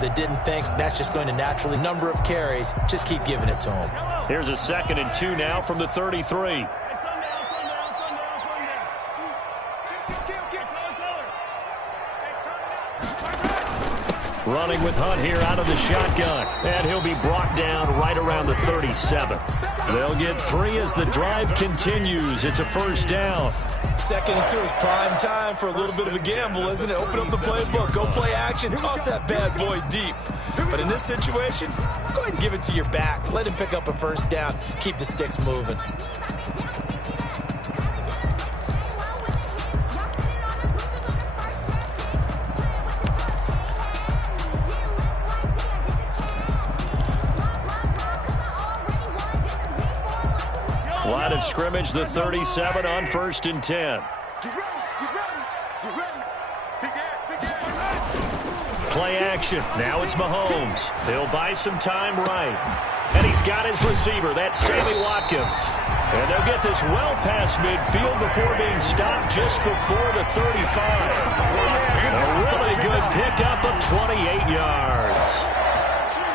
that didn't think that's just going to naturally number of carries. Just keep giving it to him. Here's a 2nd and 2 now from the 33. Running with Hunt here out of the shotgun. And he'll be brought down right around the 37. They'll get 3 as the drive continues. It's a 1st down. 2nd and 2 is prime time for a little bit of a gamble, isn't it? Open up the playbook, go play action, toss that bad boy deep. But in this situation, go ahead and give it to your back. Let him pick up a 1st down. Keep the sticks moving. Line of scrimmage, the 37 on 1st and 10. Play action. Now it's Mahomes. He'll buy some time right. And he's got his receiver. That's Sammy Watkins. And they'll get this well past midfield before being stopped just before the 35. A really good pickup of 28 yards.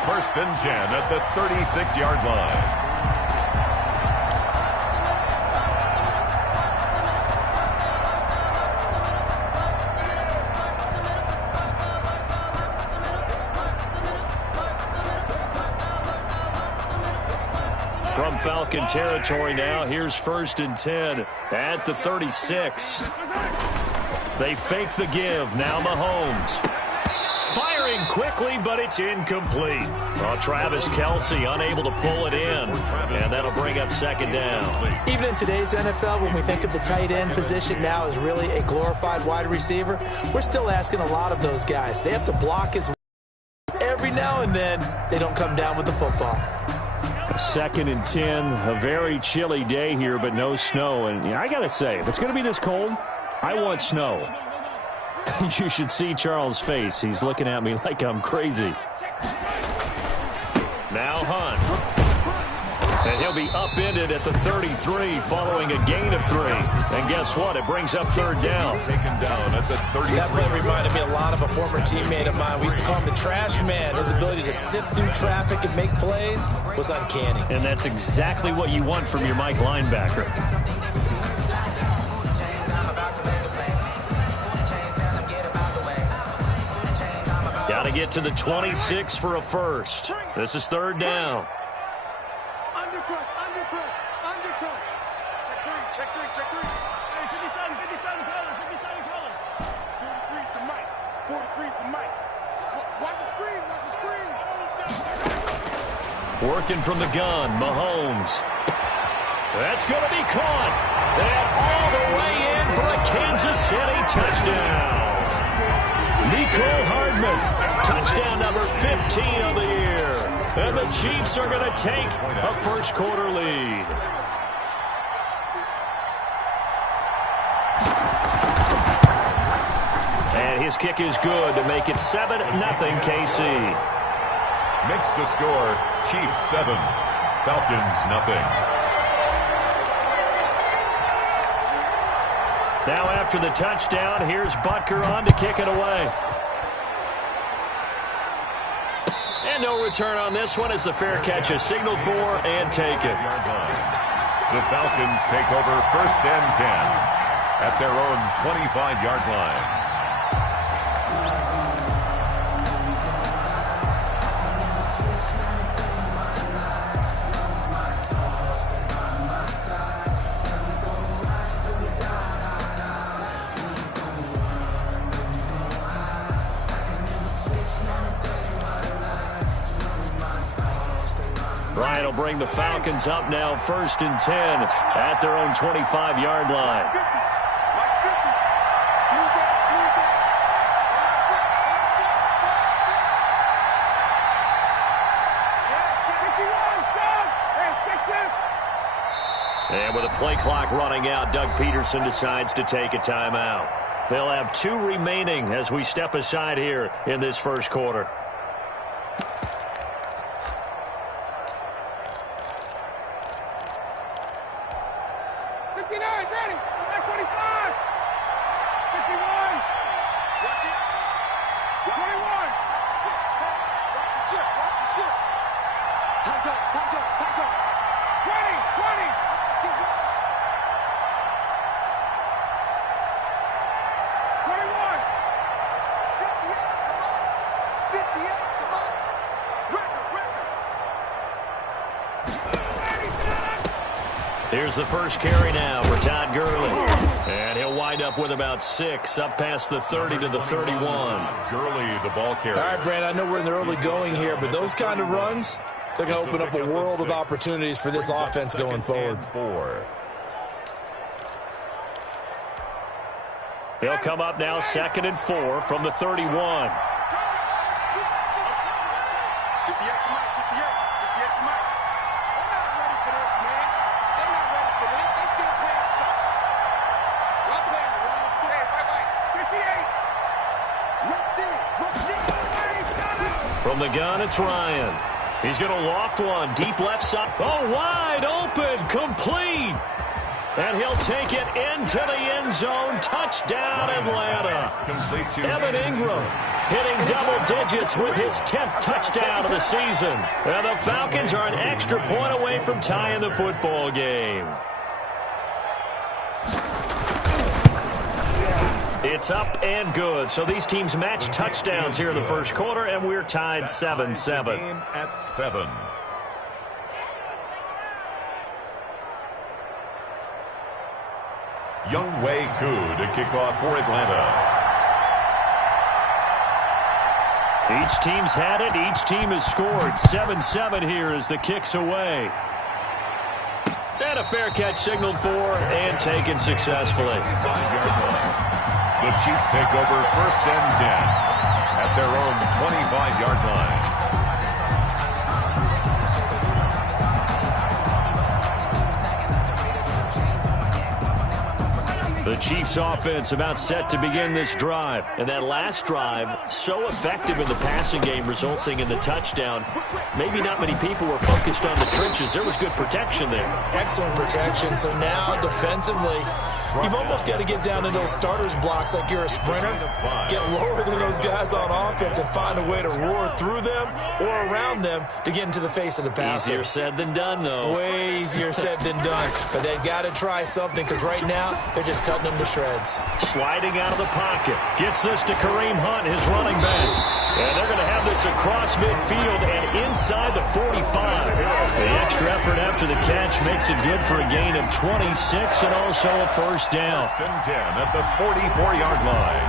1st and 10 at the 36-yard line. From Falcon territory now, here's 1st and 10 at the 36. They fake the give. Now Mahomes. Firing quickly, but it's incomplete. Well, Travis Kelce unable to pull it in, and that'll bring up 2nd down. Even in today's NFL, when we think of the tight end position now as really a glorified wide receiver, we're still asking a lot of those guys. They have to block his every now and then. They don't come down with the football. 2nd and 10, a very chilly day here, but no snow. And I got to say, if it's going to be this cold, I want snow. You should see Charles' face. He's looking at me like I'm crazy. Now Hunt. And he'll be upended at the 33 following a gain of 3. And guess what? It brings up 3rd down. Taken down at the 33. That play reminded me a lot of a former teammate of mine. We used to call him the trash man. His ability to sift through traffic and make plays was uncanny. And that's exactly what you want from your Mike linebacker. Got to get to the 26 for a 1st. This is 3rd down. Check 3. Hey, 57 color. 43's the mic. 43's the mic. Watch the screen. Working from the gun, Mahomes. That's going to be caught. And all the way in for a Kansas City touchdown. Nicole Hardman, touchdown number 15 of the year. And the Chiefs are going to take a 1st quarter lead. And his kick is good to make it 7-0 KC. Makes the score Chiefs 7, Falcons 0. Now after the touchdown, here's Butker on to kick it away. And no return on this one as the fair catch is signaled for and taken. The Falcons take over 1st and 10 at their own 25-yard line. Bryant will bring the Falcons up now 1st and 10 at their own 25-yard line. And with a play clock running out, Doug Peterson decides to take a timeout. They'll have 2 remaining as we step aside here in this 1st quarter. Tight up, tight up, tight up. 20, 20. 21. 58, come on. 58, come on. Record. Here's the first carry now for Todd Gurley. And he'll wind up with about 6, up past the 30 to the 31. Gurley, the ball carrier. All right, Brandon, I know we're in the early going here, but those kind of runs, they're going to open up a world of opportunities for this offense going forward. He'll come up now 2nd and 4 from the 31. 58. From the gun, it's Ryan. He's going to loft one, deep left side. Oh, wide open, complete. And he'll take it into the end zone. Touchdown, Atlanta. Evan Ingram hitting double digits with his 10th touchdown of the season. And the Falcons are an extra point away from tying the football game. It's up and good. So these teams match touchdowns here in the first quarter, and we're tied 7-7. At 7. Young Wei Koo to kick off for Atlanta. Each team's had it. Each team has scored. 7-7 here as the kick's away. And a fair catch signaled for and taken successfully. The Chiefs take over 1st and 10 at their own 25-yard line. The Chiefs offense about set to begin this drive. And that last drive, so effective in the passing game, resulting in the touchdown. Maybe not many people were focused on the trenches. There was good protection there. Excellent protection. So now defensively, you've almost got to get down into those starters blocks like you're a sprinter. Get lower than those guys on offense and find a way to roar through them or around them to get into the face of the passer. Easier said than done, though. Way easier said than done. But they've got to try something because right now they're just cutting them to shreds. Sliding out of the pocket. Gets this to Kareem Hunt, his running back. And they're going to have this across midfield and inside the 45. The extra effort after the catch makes it good for a gain of 26 and also a first down. 1st and 10 at the 44-yard line.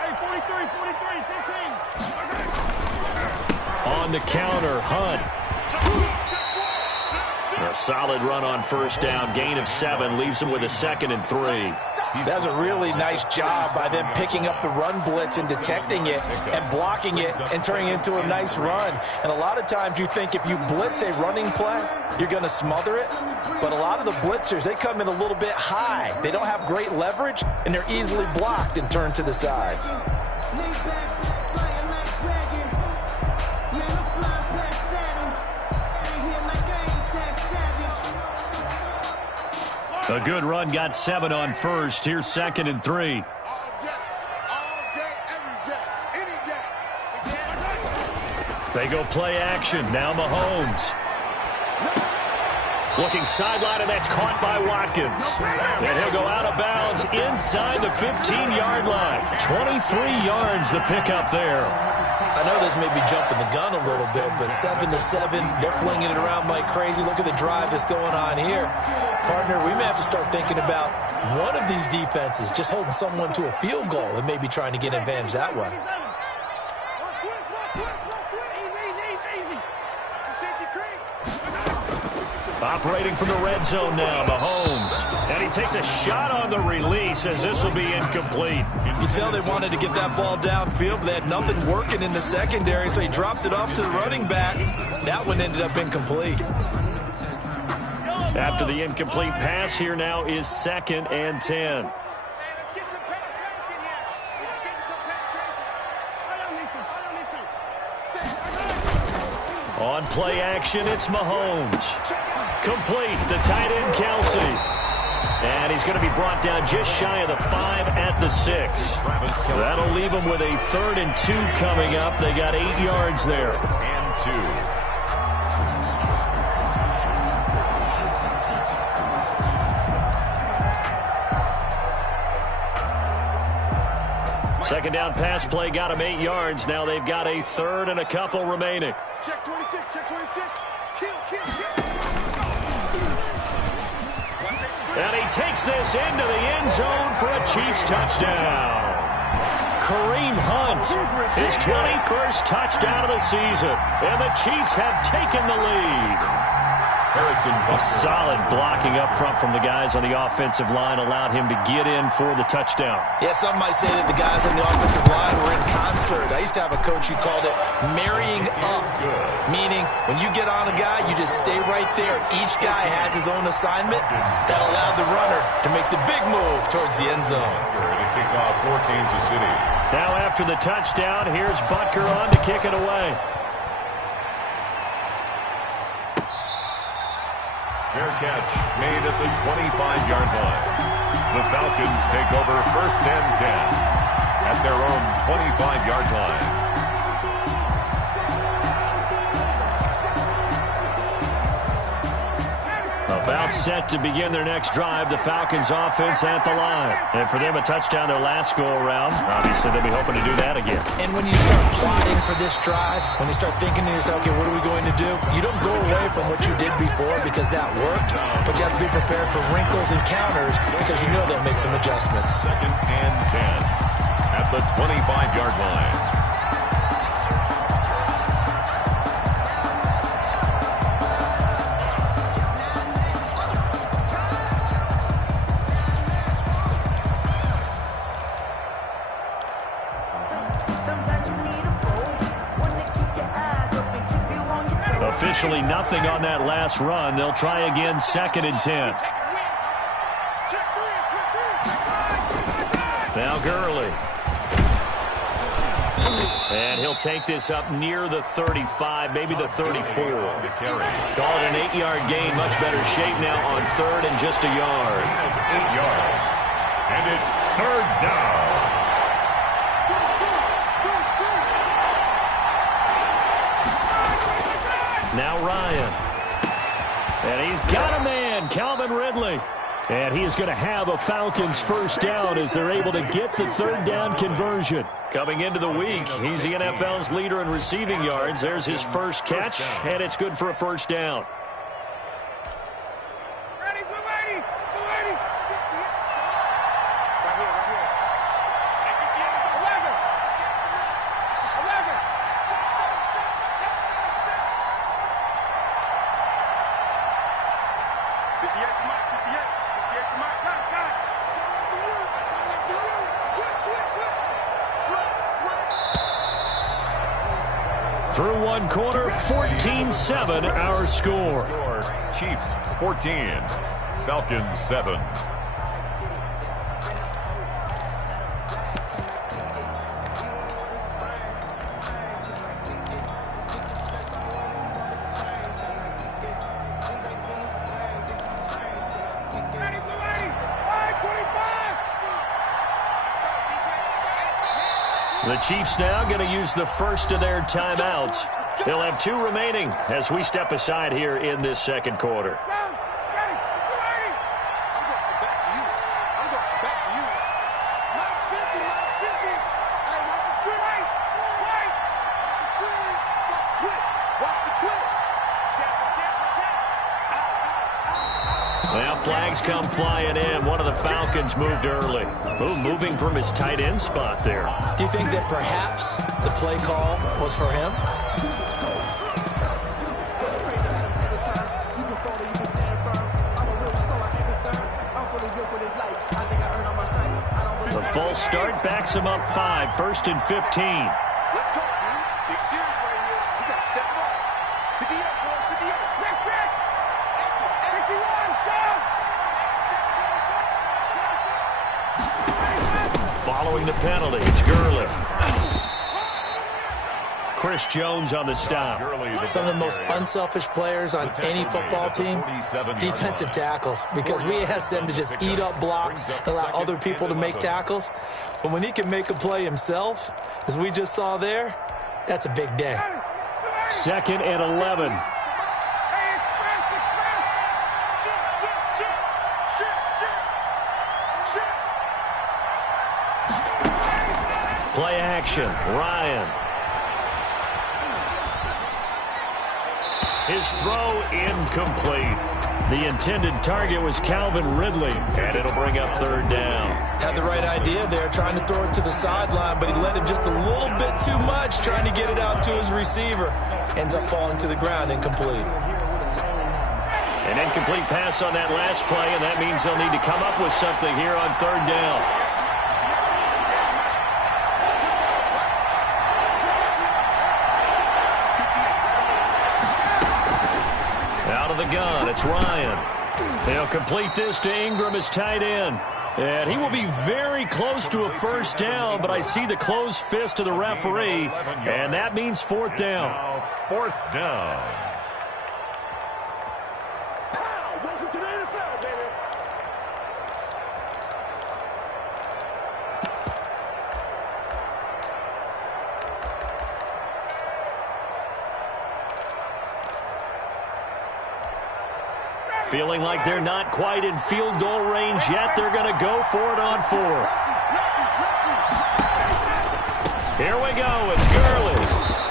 Hey, 43, 15. On the counter, Hunt. A solid run on first down. Gain of 7 leaves him with a 2nd and 3. That's a really nice job by them picking up the run blitz and detecting it and blocking it and turning it into a nice run. And a lot of times you think if you blitz a running play, you're going to smother it. But a lot of the blitzers, they come in a little bit high. They don't have great leverage, and they're easily blocked and turned to the side. A good run, got 7 on first. Here's 2nd and 3. All day, every day, any day. They go play action. Now Mahomes. Looking sideline, and that's caught by Watkins. And he'll go out of bounds inside the 15-yard line. 23 yards the pickup there. I know this may be jumping the gun a little bit, but 7-7, they're flinging it around like crazy. Look at the drive that's going on here. Partner, we may have to start thinking about one of these defenses just holding someone to a field goal and maybe trying to get an advantage that way. Operating from the red zone now, Mahomes. And he takes a shot on the release as this will be incomplete. You can tell they wanted to get that ball downfield, but they had nothing working in the secondary, so he dropped it off to the running back. That one ended up incomplete. After the incomplete pass, here now is 2nd and 10. Let's get some penetration here. Let's get some penetration. On play action, it's Mahomes. Complete, the tight end, Kelsey. And he's going to be brought down just shy of the 5 at the 6. That'll leave them with a 3rd and 2 coming up. They got 8 yards there. And 2. Second down pass play got them 8 yards. Now they've got a 3rd and a couple remaining. Check 26, check 26. Kill. And he takes this into the end zone for a Chiefs touchdown. Kareem Hunt, his 21st touchdown of the season. And the Chiefs have taken the lead. Solid blocking up front from the guys on the offensive line allowed him to get in for the touchdown. Yeah, some might say that the guys on the offensive line were in concert. I used to have a coach who called it marrying up, meaning when you get on a guy, you just stay right there. Each guy has his own assignment that allowed the runner to make the big move towards the end zone. To take off for Kansas City. Now after the touchdown, here's Butker on to kick it away. Fair catch made at the 25-yard line. The Falcons take over 1st and 10 at their own 25-yard line. About set to begin their next drive, the Falcons offense at the line. And for them, a touchdown their last go-around. Obviously, they'll be hoping to do that again. And when you start plotting for this drive, when you start thinking to yourself, okay, what are we going to do? You don't go away from what you did before because that worked, but you have to be prepared for wrinkles and counters because you know they'll make some adjustments. 2nd and 10 at the 25-yard line. Officially nothing on that last run. They'll try again 2nd and 10. Now Gurley. And he'll take this up near the 35, maybe the 34. Call it an 8-yard gain. Much better shape now on 3rd and just a yard. 8 yards. And it's 3rd down. Now Ryan. And he's got a man, Calvin Ridley. And he is going to have a Falcons 1st down as they're able to get the 3rd down conversion. Coming into the week, he's the NFL's leader in receiving yards. There's his first catch, and it's good for a 1st down. Through one quarter, 14-7 our score. Chiefs 14, Falcons 7. The Chiefs now going to use the first of their timeouts. They'll have 2 remaining as we step aside here in this 2nd quarter. Well, flags come flying in. One of the Falcons moved early. Moving from his tight end spot there. Do you think that perhaps the play call was for him? The false start backs him up 5, 1st and 15. Let's go, dude. Big series right here. We got to step up. 58, boys, 58. Press, press. 51, son. Following the penalty, it's Gurley. Chris Jones on the stop. Some of the most unselfish players on any football team, defensive tackles, because we ask them to just eat up blocks, allow other people to make tackles. But when he can make a play himself, as we just saw there, that's a big day. 2nd and 11. Play action, Ryan. His throw incomplete. The intended target was Calvin Ridley, and it'll bring up 3rd down. Had the right idea there, trying to throw it to the sideline, but he let him just a little bit too much, trying to get it out to his receiver. Ends up falling to the ground, incomplete. An incomplete pass on that last play, and that means they'll need to come up with something here on 3rd down. Out of the gun, it's Ryan. They'll complete this to Ingram as tight end. And he will be very close to a 1st down, but I see the closed fist of the referee, and that means 4th down. 4th down. Welcome to the NFL, baby. Feeling like they're not quite in field goal range yet. They're going to go for it on 4th. Here we go. It's Gurley.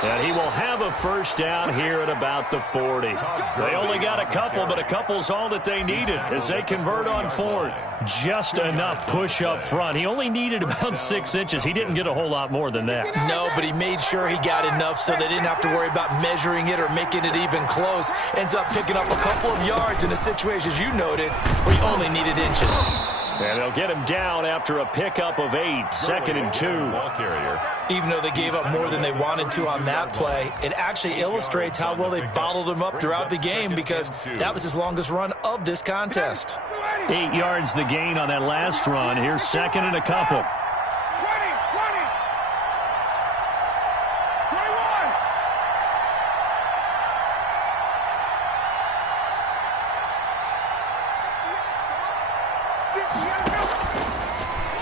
And he will have a 1st down here at about the 40. They only got a couple, but a couple's all that they needed as they convert on 4th. Just enough push up front. He only needed about 6 inches. He didn't get a whole lot more than that. No, but he made sure he got enough so they didn't have to worry about measuring it or making it even close. Ends up picking up a couple of yards in a situation, as you noted, where he only needed inches. And they'll get him down after a pickup of 8, 2nd and 2. Even though they gave up more than they wanted to on that play, it actually illustrates how well they bottled him up throughout the game, because that was his longest run of this contest. 8 yards the gain on that last run. Here's 2nd and a couple. 20,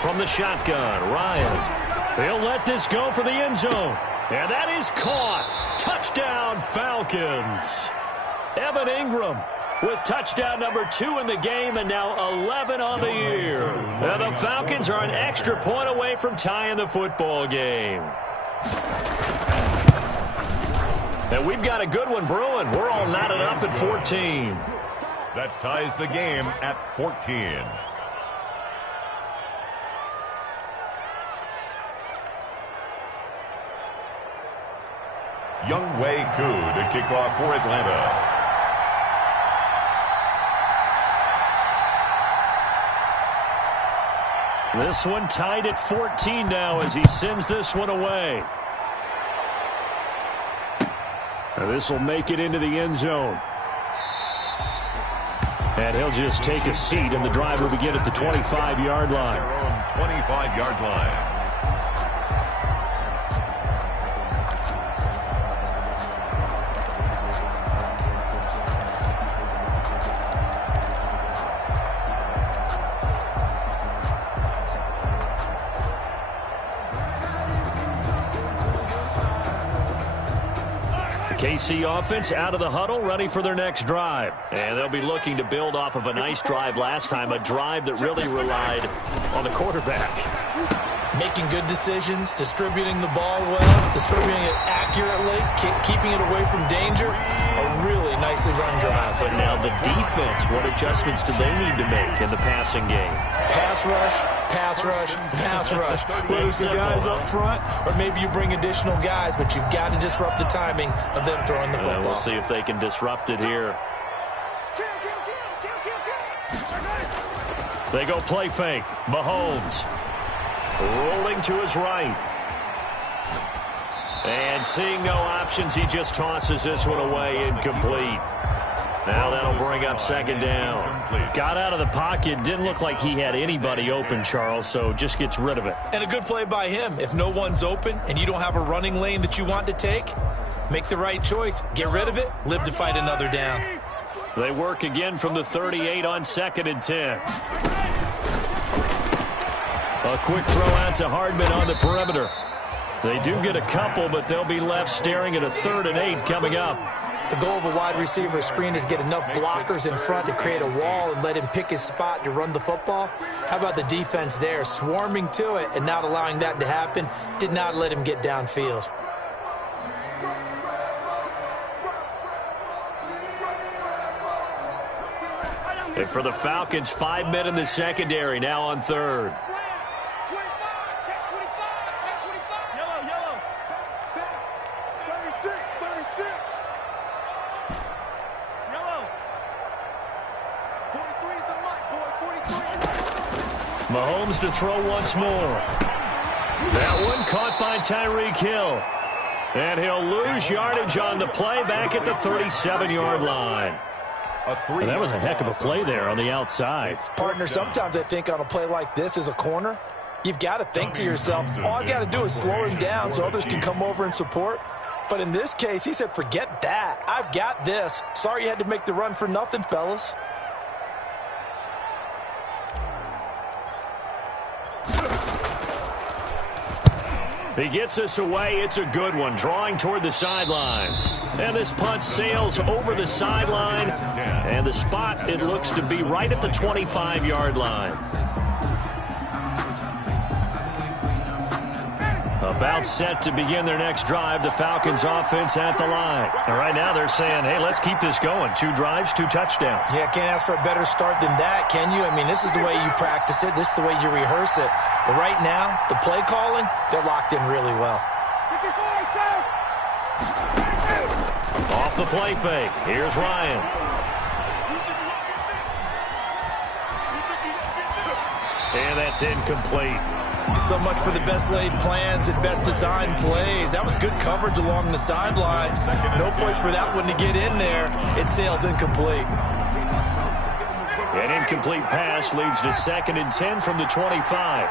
21. From the shotgun, Ryan. He'll let this go for the end zone. And that is caught. Touchdown, Falcons. Evan Ingram with touchdown number 2 in the game, and now 11 on the year. And the Falcons are an extra point away from tying the football game. And we've got a good one brewing. We're all knotted up at 14. That ties the game at 14. Young Wei Koo to kick off for Atlanta. This one tied at 14 now as he sends this one away. And this will make it into the end zone. And he'll just take a seat, and the drive will begin at the 25-yard line. Their own 25-yard line. KC offense out of the huddle, ready for their next drive. And they'll be looking to build off of a nice drive last time, a drive that really relied on the quarterback. Making good decisions, distributing the ball well, distributing it accurately, keeping it away from danger. A really nicely run drive. But now the defense, what adjustments do they need to make in the passing game? Pass rush, pass rush, pass rush. Whether it's the guys up front or maybe you bring additional guys, but you've got to disrupt the timing of them throwing the football. We'll see if they can disrupt it here. They go play fake. Mahomes rolling to his right. And seeing no options, he just tosses this one away incomplete. Now that'll bring up second down. Got out of the pocket. Didn't look like he had anybody open, Charles, so just gets rid of it. And a good play by him. If no one's open and you don't have a running lane that you want to take, make the right choice. Get rid of it. Live to fight another down. They work again from the 38 on 2nd and 10. A quick throw out to Hardman on the perimeter. They do get a couple, but they'll be left staring at a 3rd and 8 coming up. The goal of a wide receiver screen is get enough blockers in front to create a wall and let him pick his spot to run the football. How about the defense there, swarming to it and not allowing that to happen? Did not let him get downfield. And for the Falcons, 5 men in the secondary, now on 3rd. Mahomes to throw once more. That one caught by Tyreek Hill. And he'll lose yardage on the play back at the 37-yard line. And that was a heck of a play there on the outside. Partner, sometimes I think on a play like this as a corner, you've got to think to yourself, all I got to do is slow him down so others can come over and support. But in this case, he said, forget that. I've got this. Sorry you had to make the run for nothing, fellas. He gets us away. It's a good one, drawing toward the sidelines. And this punt sails over the sideline. And the spot, it looks to be right at the 25-yard line. About set to begin their next drive. The Falcons offense at the line. And right now they're saying, hey, let's keep this going. 2 drives, 2 touchdowns. Yeah, can't ask for a better start than that, can you? I mean, this is the way you practice it. This is the way you rehearse it. But right now, the play calling, they're locked in really well. Off the play fake. Here's Ryan. And that's incomplete. So much for the best laid plans and best designed plays. That was good coverage along the sidelines. No place for that one to get in there. It sails incomplete. An incomplete pass leads to 2nd and 10 from the 25.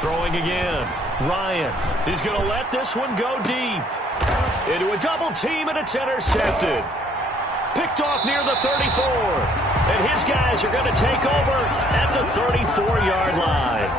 Throwing again. Ryan, he's going to let this one go deep. Into a double team, and it's intercepted. Picked off near the 34. And his guys are going to take over at the 34-yard line.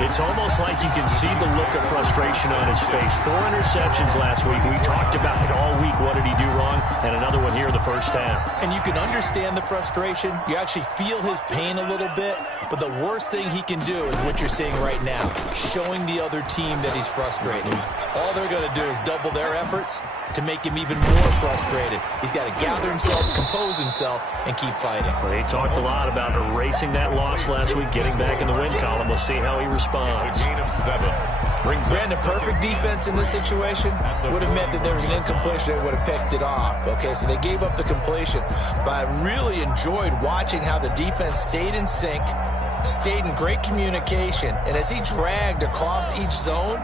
It's almost like you can see the look of frustration on his face. 4 interceptions last week. We talked about it all week. What did he do wrong? And another one here in the first half. And you can understand the frustration. You actually feel his pain a little bit. But the worst thing he can do is what you're seeing right now, showing the other team that he's frustrated. All they're going to do is double their efforts to make him even more frustrated. He's got to gather himself, compose himself, and keep fighting. Well, he talked a lot about erasing that loss last week, getting back in the win column. We'll see how he responds. It's a gain of 7. Brandon, perfect defense in this situation would have meant that there was an incompletion. They would have picked it off. Okay, so they gave up the completion. But I really enjoyed watching how the defense stayed in sync, stayed in great communication, and as he dragged across each zone,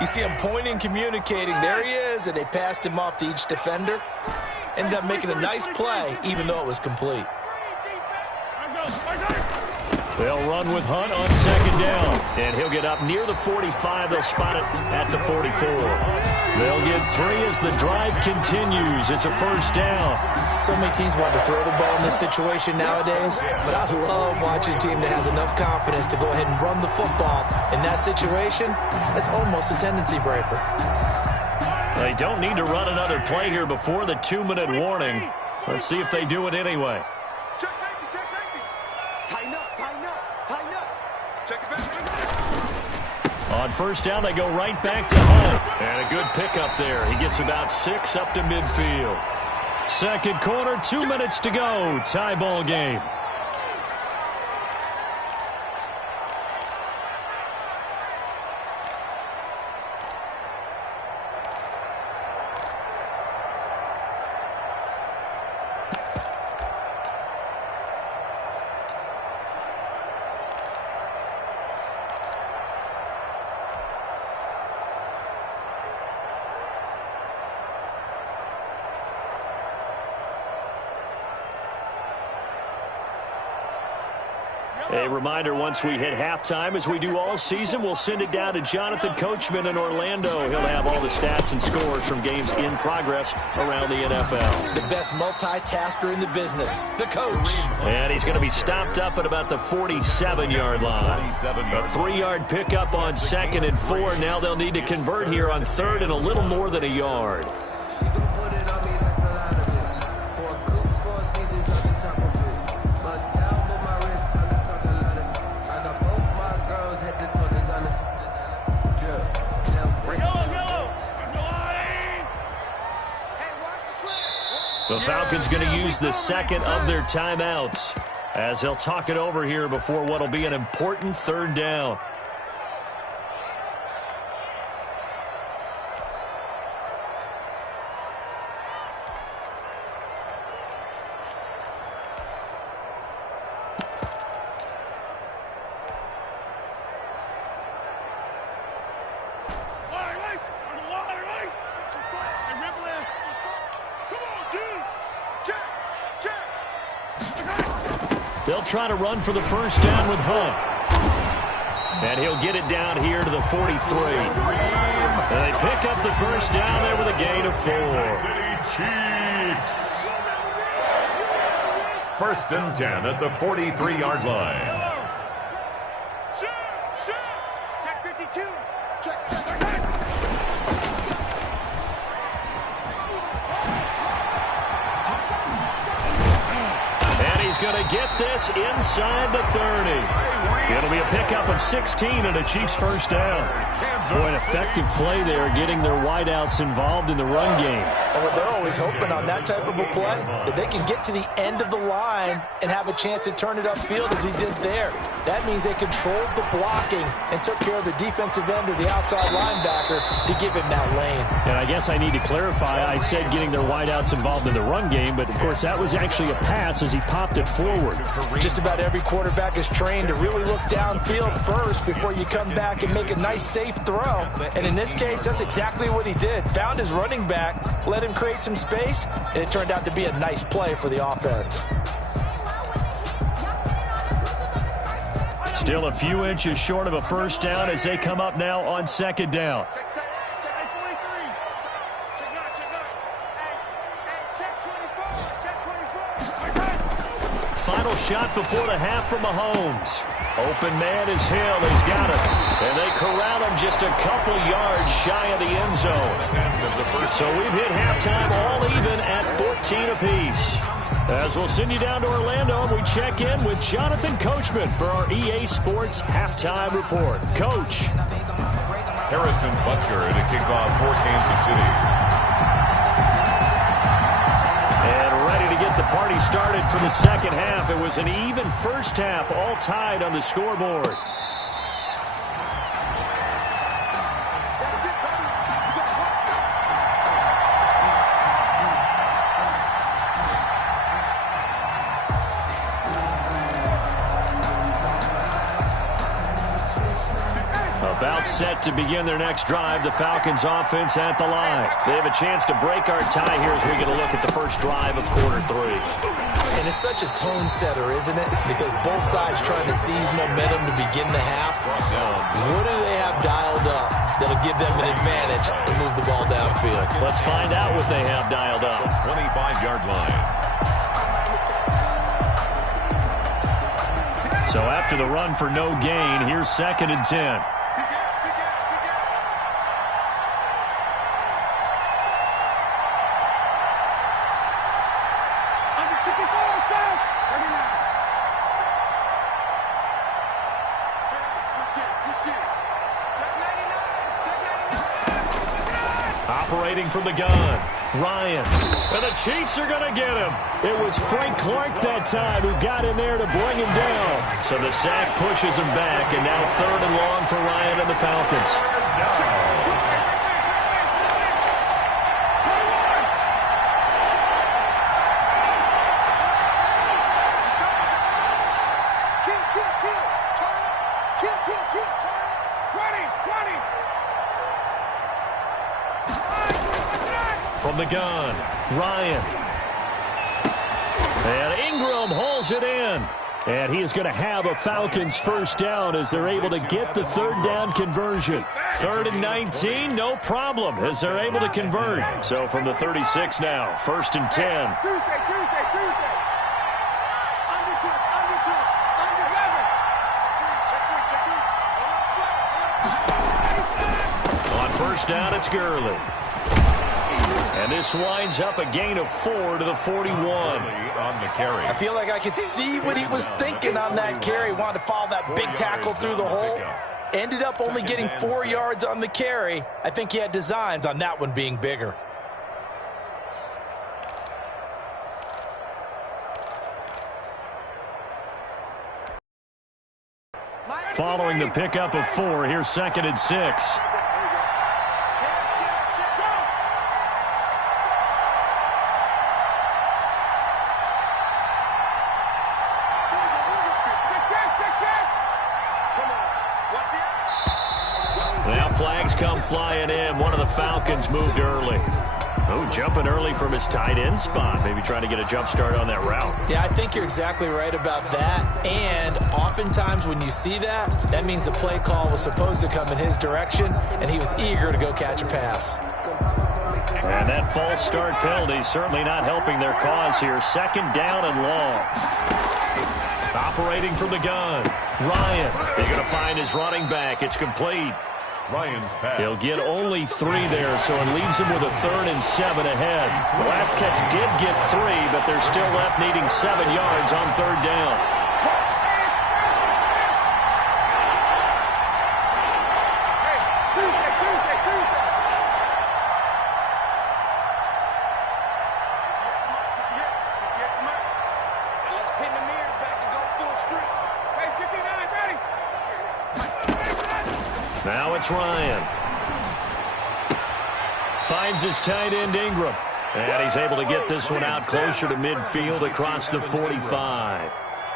you see him pointing, communicating. There he is, and they passed him off to each defender. Ended up making a nice play, even though it was complete. They'll run with Hunt on 2nd down, and he'll get up near the 45. They'll spot it at the 44. They'll get 3 as the drive continues. It's a first down. So many teams want to throw the ball in this situation nowadays, but I love watching a team that has enough confidence to go ahead and run the football. In that situation, that's almost a tendency breaker. They don't need to run another play here before the 2-minute warning. Let's see if they do it anyway. On first down, they go right back to Hunt. And a good pickup there. He gets about 6 up to midfield. Second quarter, 2 minutes to go. Tie ball game. A reminder, once we hit halftime, as we do all season, we'll send it down to Jonathan Coachman in Orlando. He'll have all the stats and scores from games in progress around the NFL. The best multitasker in the business, the coach. And he's going to be stopped up at about the 47-yard line. A 3-yard pickup on 2nd and 4. Now they'll need to convert here on 3rd and a little more than a yard. The Falcons going to use the second of their timeouts as they'll talk it over here before what will be an important 3rd down. They'll try to run for the first down with Hunt. And he'll get it down here to the 43. And they pick up the first down there with a gain of 4. Chiefs. 1st and 10 at the 43-yard line. Check 52. Check. He's going to get this inside the 30. It'll be a pickup of 16 and a Chiefs first down. Boy, an effective play there, getting their wideouts involved in the run game. And what they're always hoping on that type of a play, that they can get to the end of the line and have a chance to turn it upfield as he did there. That means they controlled the blocking and took care of the defensive end or the outside linebacker to give him that lane. And I guess I need to clarify, I said getting their wideouts involved in the run game, but of course that was actually a pass as he popped it forward. Just about every quarterback is trained to really look downfield first before you come back and make a nice safe throw. And in this case, that's exactly what he did. Found his running back, let him create some space, and it turned out to be a nice play for the offense. Still a few inches short of a first down as they come up now on 2nd down. Final shot before the half from Mahomes. Open man is Hill. He's got it. And they corral him just a couple yards shy of the end zone. So we've hit halftime all even at 14 apiece. As we'll send you down to Orlando, we check in with Jonathan Coachman for our EA Sports Halftime Report. Coach. Harrison Butker at a kickoff for Kansas City. Ready to get the party started for the second half. It was an even first half, all tied on the scoreboard. About set to begin their next drive, the Falcons offense at the line. They have a chance to break our tie here as we get a look at the first drive of quarter 3. And it's such a tone setter, isn't it? Because both sides trying to seize momentum to begin the half. What do they have dialed up that'll give them an advantage to move the ball downfield? Let's find out what they have dialed up. 25-yard line. So after the run for no gain, here's 2nd and 10. Operating from the gun, Ryan. And the Chiefs are going to get him. It was Frank Clark that time who got in there to bring him down. So the sack pushes him back, and now 3rd and long for Ryan and the Falcons. From the gun, Ryan. And Ingram hauls it in. And he is going to have a Falcons first down as they're able to get the third down conversion. 3rd and 19, no problem, as they're able to convert. So from the 36 now, 1st and 10. Tuesday. On first down, it's Gurley. And this winds up a gain of 4 to the 41. On the carry. I feel like I could see what he was thinking on that carry. Wanted to follow that big tackle through the hole. Ended up only getting 4 yards on the carry. I think he had designs on that one being bigger. Following the pickup of 4, here's 2nd and 6. Now flags come flying in. One of the Falcons moved early. Oh, jumping early from his tight end spot. Maybe trying to get a jump start on that route. Yeah, I think you're exactly right about that. And oftentimes when you see that, that means the play call was supposed to come in his direction, and he was eager to go catch a pass. And that false start penalty certainly not helping their cause here. 2nd down and long. Operating from the gun. Ryan is going to find his running back. It's complete. Ryan's pass. He'll get only 3 there, so it leaves him with a 3rd and 7 ahead. The last catch did get 3, but they're still left needing 7 yards on 3rd down. Let's pin the mirrors back and go full street. Hey, 59, ready? Now it's Ryan. Finds his tight end Ingram. And he's able to get this one out closer to midfield across the 45.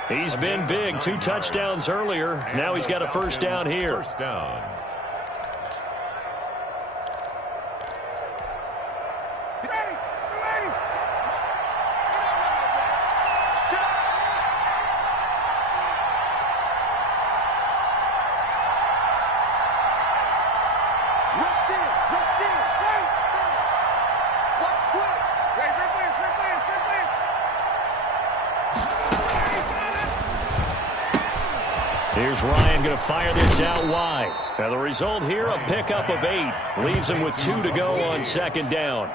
He's been big. 2 touchdowns earlier. Now he's got a first down here. First down. Here's Ryan going to fire this out wide. Now the result here, a pickup of 8. Leaves him with 2 to go on 2nd down.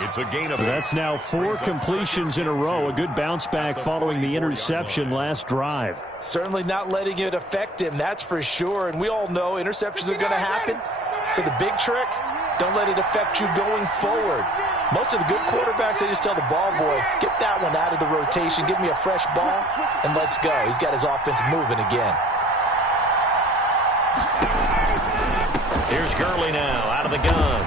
It's a gain of 8. That's now 4 completions in a row. A good bounce back following the interception last drive. Certainly not letting it affect him, that's for sure. And we all know interceptions are going to happen. So the big trick, don't let it affect you going forward. Most of the good quarterbacks, they just tell the ball boy, get that one out of the rotation, give me a fresh ball, and let's go. He's got his offense moving again. Here's Gurley now, out of the gun.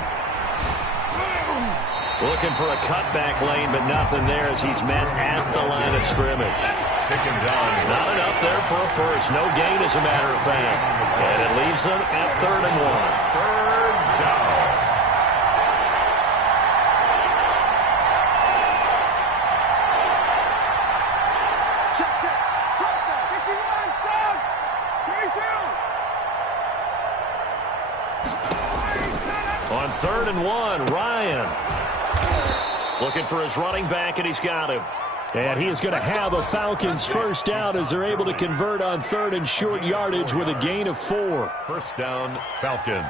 Looking for a cutback lane, but nothing there as he's met at the line of scrimmage. Taken down. Not enough there for a first. No gain, as a matter of fact. And it leaves them at 3rd and 1. 3rd down. Check. First down. 51, down. 22. On 3rd and 1, Ryan. Looking for his running back, and he's got him. And he is going to have a Falcons first down as they're able to convert on 3rd and short yardage with a gain of 4. First down, Falcons.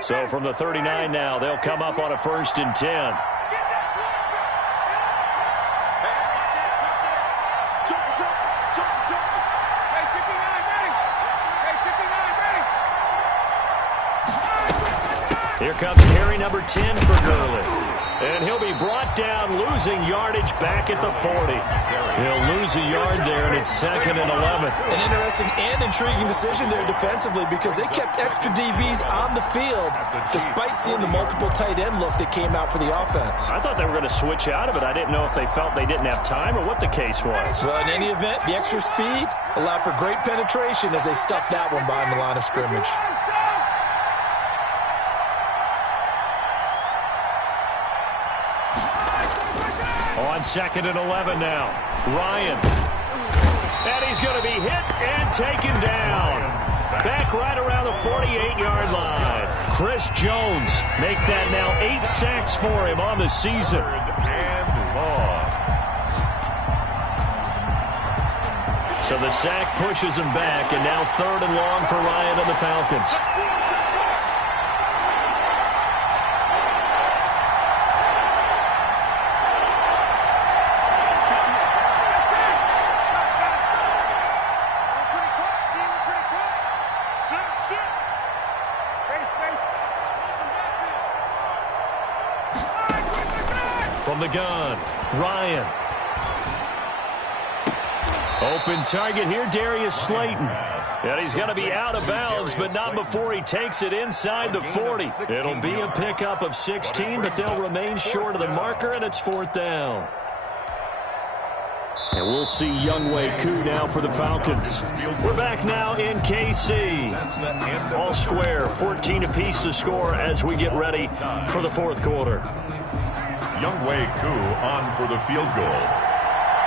So from the 39 now, they'll come up on a 1st and 10. Here comes carry number 10 for Gurley. And he'll be brought down, losing yardage back at the 40. He'll lose a yard there, and it's 2nd and 11. An interesting and intriguing decision there defensively because they kept extra DBs on the field despite seeing the multiple tight end look that came out for the offense. I thought they were going to switch out of it. I didn't know if they felt they didn't have time or what the case was. Well, in any event, the extra speed allowed for great penetration as they stuffed that one behind the line of scrimmage. On 2nd and 11 now. Ryan. And he's going to be hit and taken down. Back right around the 48-yard line. Chris Jones make that now 8 sacks for him on the season. And long. So the sack pushes him back, and now 3rd and long for Ryan and the Falcons. From the gun, Ryan. Open target here, Darius Slayton. And he's going to be out of bounds, but not before he takes it inside the 40. It'll be a pickup of 16, but they'll remain short of the marker, and it's 4th down. And we'll see Younghoe Koo now for the Falcons. We're back now in KC. All square, 14 apiece to score as we get ready for the 4th quarter. Younghoe Koo on for the field goal.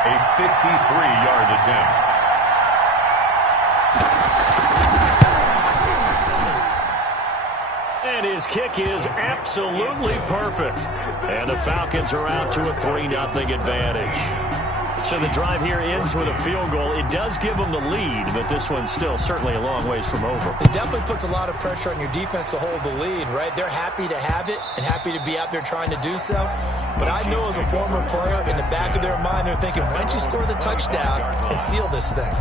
A 53-yard attempt. And his kick is absolutely perfect. And the Falcons are out to a 3-0 advantage. So the drive here ends with a field goal. It does give them the lead, but this one's still certainly a long ways from over. It definitely puts a lot of pressure on your defense to hold the lead, right? They're happy to have it and happy to be out there trying to do so. But I know as a former player, in the back of their mind, they're thinking, why don't you score the touchdown and seal this thing?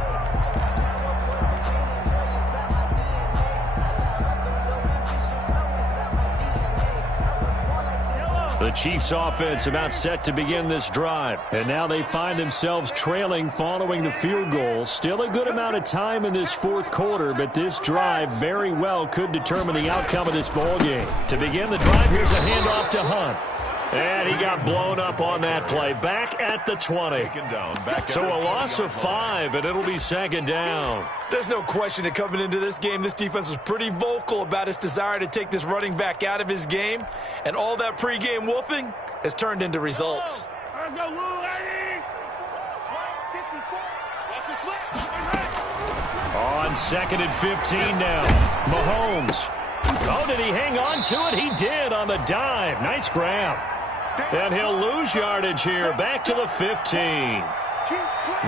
The Chiefs offense about set to begin this drive. And now they find themselves trailing following the field goal. Still a good amount of time in this 4th quarter, but this drive very well could determine the outcome of this ball game. To begin the drive, here's a handoff to Hunt. And he got blown up on that play. Back at the 20. So a loss of 5, and it'll be 2nd down. There's no question that coming into this game, this defense was pretty vocal about its desire to take this running back out of his game. And all that pregame wolfing has turned into results. Let's go, Lou, lady! On 2nd and 15 now. Mahomes. Oh, did he hang on to it? He did on the dive. Nice grab. And he'll lose yardage here. Back to the 15.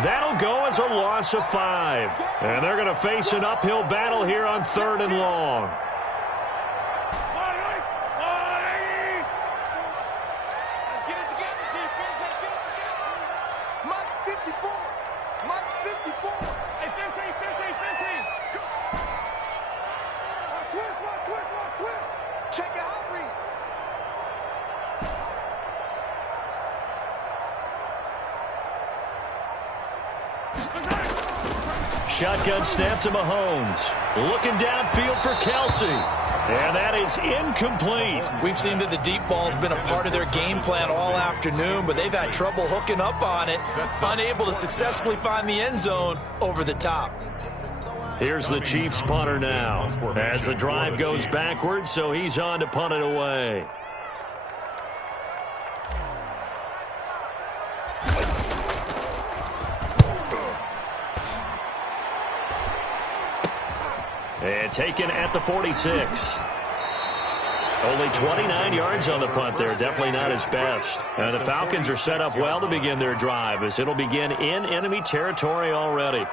That'll go as a loss of 5. And they're going to face an uphill battle here on 3rd and long. Let's get it together, defense. Let's get it together. Mike 54. Mike 54. Hey, 15. Twist. Check your hot read. Shotgun snap to Mahomes. Looking downfield for Kelsey. And that is incomplete. We've seen that the deep ball's been a part of their game plan all afternoon, but they've had trouble hooking up on it, unable to successfully find the end zone over the top. Here's the Chiefs punter now as the drive goes backwards, so he's on to punt it away. And taken at the 46. Only 29 yards on the punt there. Definitely not his best. And the Falcons are set up well to begin their drive as it'll begin in enemy territory already.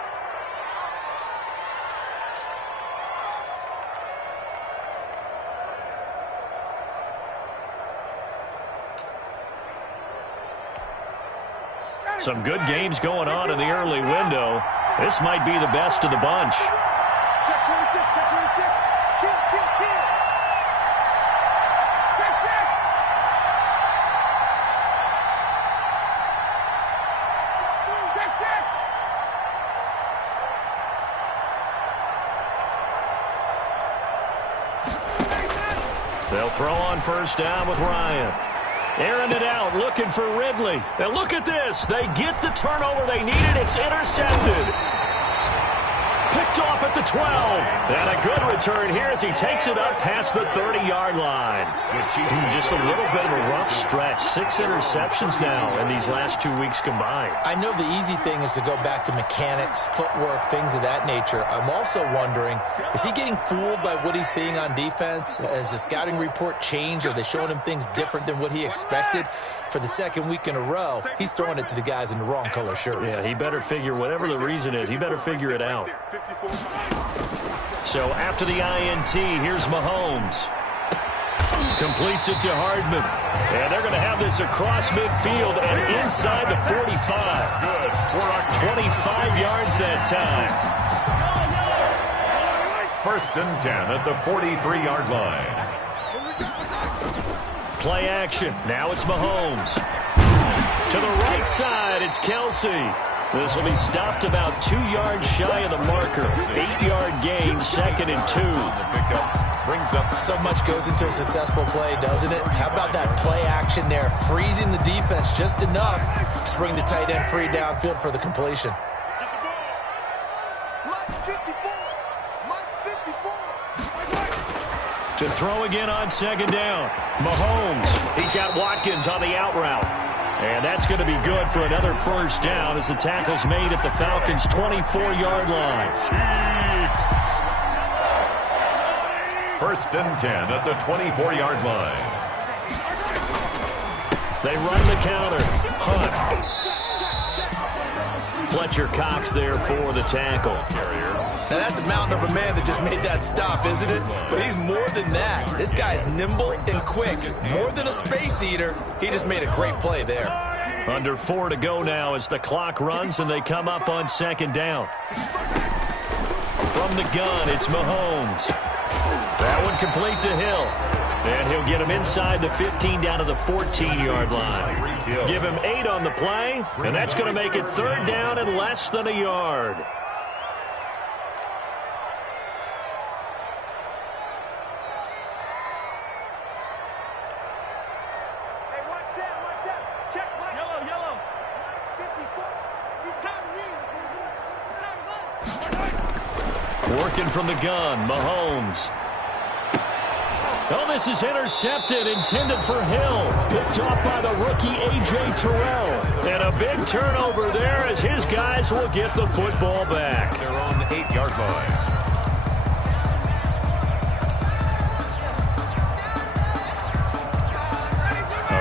Some good games going on in the early window. This might be the best of the bunch. Check 26. Kill. They'll throw on first down with Ryan. Airing it out, looking for Ridley. And look at this. They get the turnover they needed. It's intercepted. Picked off at the 12. And a good return here as he takes it up past the 30-yard line. Just a little bit of a rough stretch. 6 interceptions now in these last 2 weeks combined. I know the easy thing is to go back to mechanics, footwork, things of that nature. I'm also wondering, is he getting fooled by what he's seeing on defense? Has the scouting report changed? Are they showing him things different than what he expected? For the second week in a row, he's throwing it to the guys in the wrong color shirts. Yeah, he better figure, whatever the reason is, he better figure it out. So after the INT, here's Mahomes. Completes it to Hardman. And they're going to have this across midfield and inside the 45. Good. 25 yards that time. First and 10 at the 43-yard line. Play action. Now it's Mahomes. To the right side, it's Kelsey. This will be stopped about 2 yards shy of the marker. 8-yard gain, 2nd and 2. Brings up. So much goes into a successful play, doesn't it? How about that play action there? Freezing the defense just enough to bring the tight end free downfield for the completion. To throw again on 2nd down. Mahomes. He's got Watkins on the out route. And that's going to be good for another first down as the tackle's made at the Falcons' 24-yard line. First and 10 at the 24-yard line. They run the counter. Hunt. Fletcher Cox there for the tackle. Now, that's a mountain of a man that just made that stop, isn't it? But he's more than that. This guy's nimble and quick. More than a space eater. He just made a great play there. Under 4 to go now as the clock runs and they come up on 2nd down. From the gun, it's Mahomes. That one complete to Hill. And he'll get him inside the 15 down to the 14-yard line. Give him 8 on the play, and that's going to make it 3rd down and less than a yard. Working from the gun, Mahomes. Oh, this is intercepted, intended for Hill. Picked off by the rookie A.J. Terrell. And a big turnover there as his guys will get the football back. They're on the 8-yard line.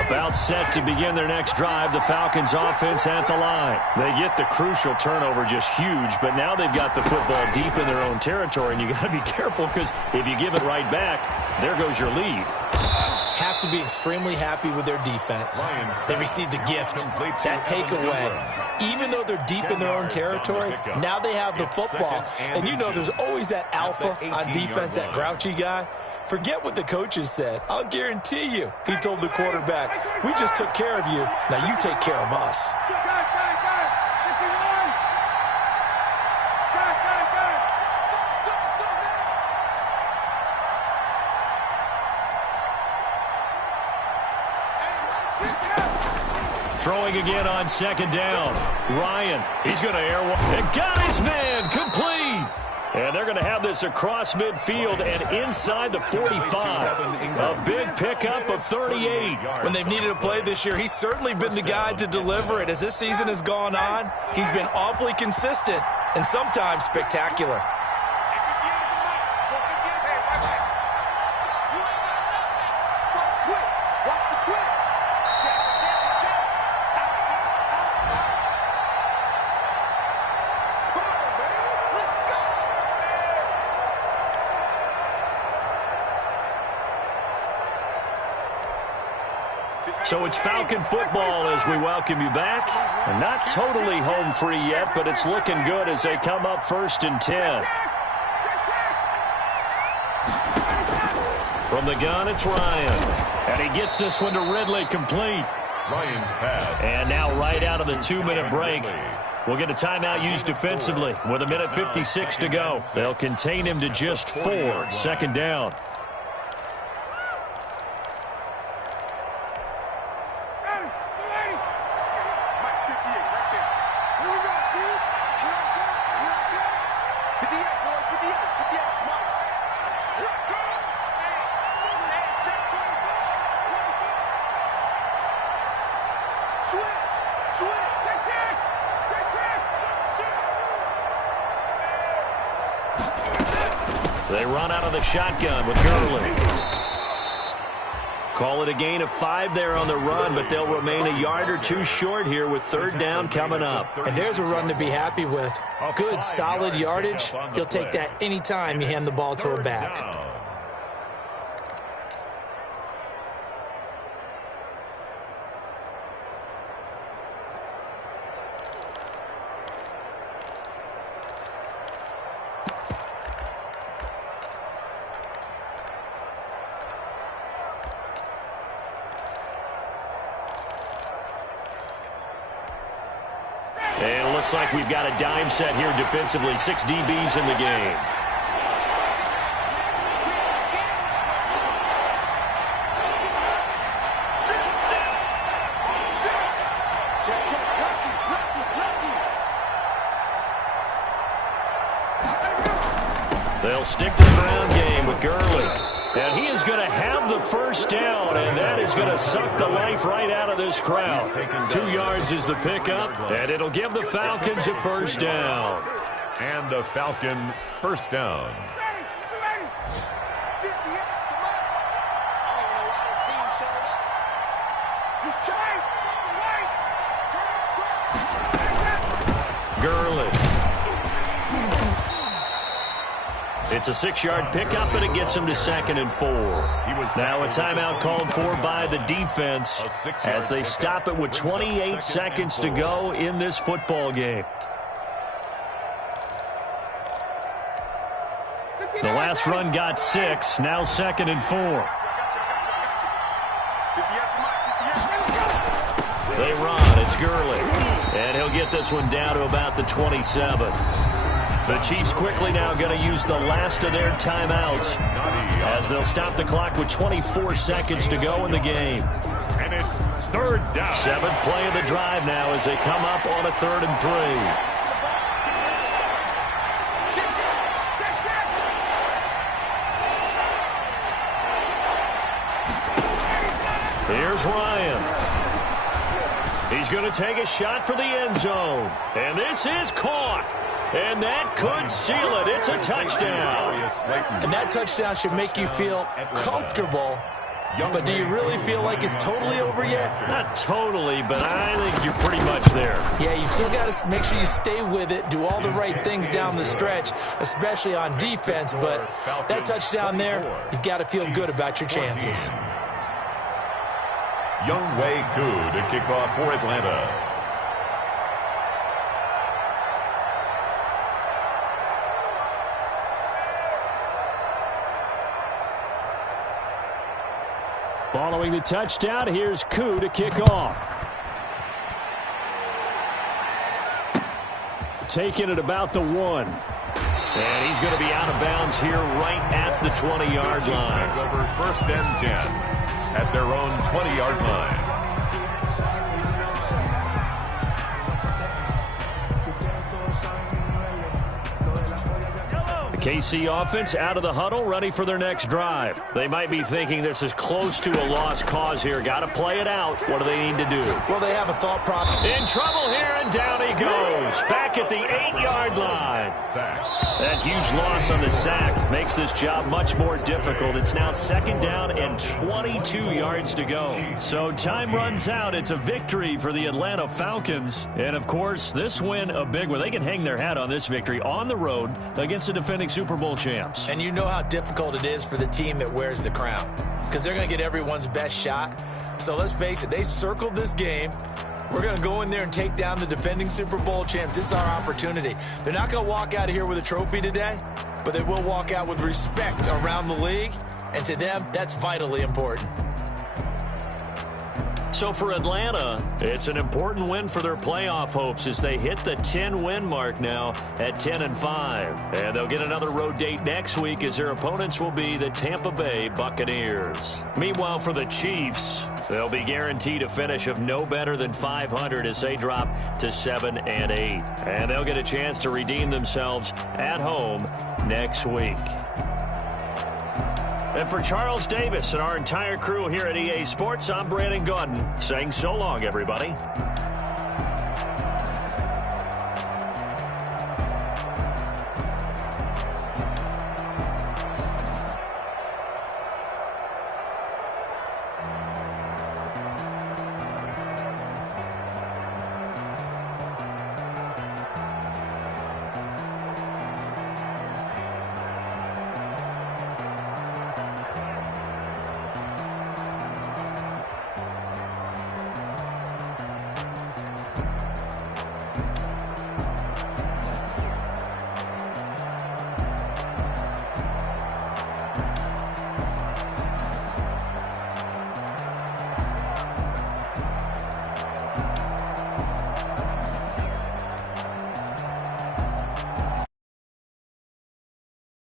About set to begin their next drive, the Falcons offense at the line. They get the crucial turnover, just huge, but now they've got the football deep in their own territory, and you got to be careful because if you give it right back, there goes your lead. Have to be extremely happy with their defense. They received a gift, that takeaway. Even though they're deep in their own territory, now they have the football. And you know there's always that alpha on defense, that grouchy guy. Forget what the coaches said. I'll guarantee you, he told the quarterback, we just took care of you. Now you take care of us. Throwing again on 2nd down. Ryan, he's going to air one. And got his man, complete. And they're going to have this across midfield and inside the 45. A big pickup of 38. When they've needed a play this year, he's certainly been the guy to deliver it. As this season has gone on, he's been awfully consistent and sometimes spectacular. So it's Falcon football as we welcome you back. And not totally home free yet, but it's looking good as they come up 1st and 10. From the gun, it's Ryan. And he gets this one to Ridley, complete. Ryan's pass. And now right out of the 2-minute break, we'll get a timeout used defensively with 1:56 to go. They'll contain him to just 4. 2nd down. They run out of the shotgun with Gurley. Call it a gain of 5 there on the run, but they'll remain a yard or 2 short here with 3rd down coming up. And there's a run to be happy with. Good, solid yardage. He'll take that anytime you hand the ball to a back. And it looks like we've got a dime set here defensively. 6 DBs in the game. They'll stick to the ground game with Gurley. And he is going to have the 1st down, and that is going to suck the life right out of this crowd. 2 yards is the pickup, and it'll give the Falcons a 1st down. And a Falcon 1st down. Gurley. It's a 6-yard pickup, and it gets him to 2nd and 4. Now a timeout called for by the defense as they stop it with 28 seconds to go in this football game. The last run got 6, now 2nd and 4. They run, it's Gurley. And he'll get this one down to about the 27. The Chiefs quickly now going to use the last of their timeouts as they'll stop the clock with 24 seconds to go in the game. And it's 3rd down. 7th play of the drive now as they come up on a 3rd and 3. Here's Ryan. He's going to take a shot for the end zone. And this is caught. And that could seal it. It's a touchdown. And that touchdown should make you feel comfortable. But do you really feel like it's totally over yet? Not totally, but I think you're pretty much there. Yeah, you've still got to make sure you stay with it, do all the right things down the stretch, especially on defense. But that touchdown there, you've got to feel good about your chances. Younghoe Koo to kick off for Atlanta. Following the touchdown, here's Koo to kick off. Taking it about the 1. And he's going to be out of bounds here right at the 20-yard line. Over 1st and 10 at their own 20-yard line. KC offense out of the huddle, ready for their next drive. They might be thinking this is close to a lost cause here. Got to play it out. What do they need to do? Well, they have a thought process. In trouble here, and down he goes. Back at the 8-yard line. That huge loss on the sack makes this job much more difficult. It's now 2nd down and 22 yards to go. So time runs out. It's a victory for the Atlanta Falcons. And, of course, this win a big one. They can hang their hat on this victory on the road against the defending Super Bowl champs. And you know how difficult it is for the team that wears the crown, because they're going to get everyone's best shot. So let's face it, they circled this game. We're going to go in there and take down the defending Super Bowl champs. This is our opportunity. They're not going to walk out of here with a trophy today, but they will walk out with respect around the league, and to them, that's vitally important. So for Atlanta, it's an important win for their playoff hopes as they hit the 10-win mark now at 10-5. And they'll get another road date next week as their opponents will be the Tampa Bay Buccaneers. Meanwhile, for the Chiefs, they'll be guaranteed a finish of no better than 500 as they drop to 7-8. And they'll get a chance to redeem themselves at home next week. And for Charles Davis and our entire crew here at EA Sports, I'm Brandon Gaudin saying so long, everybody.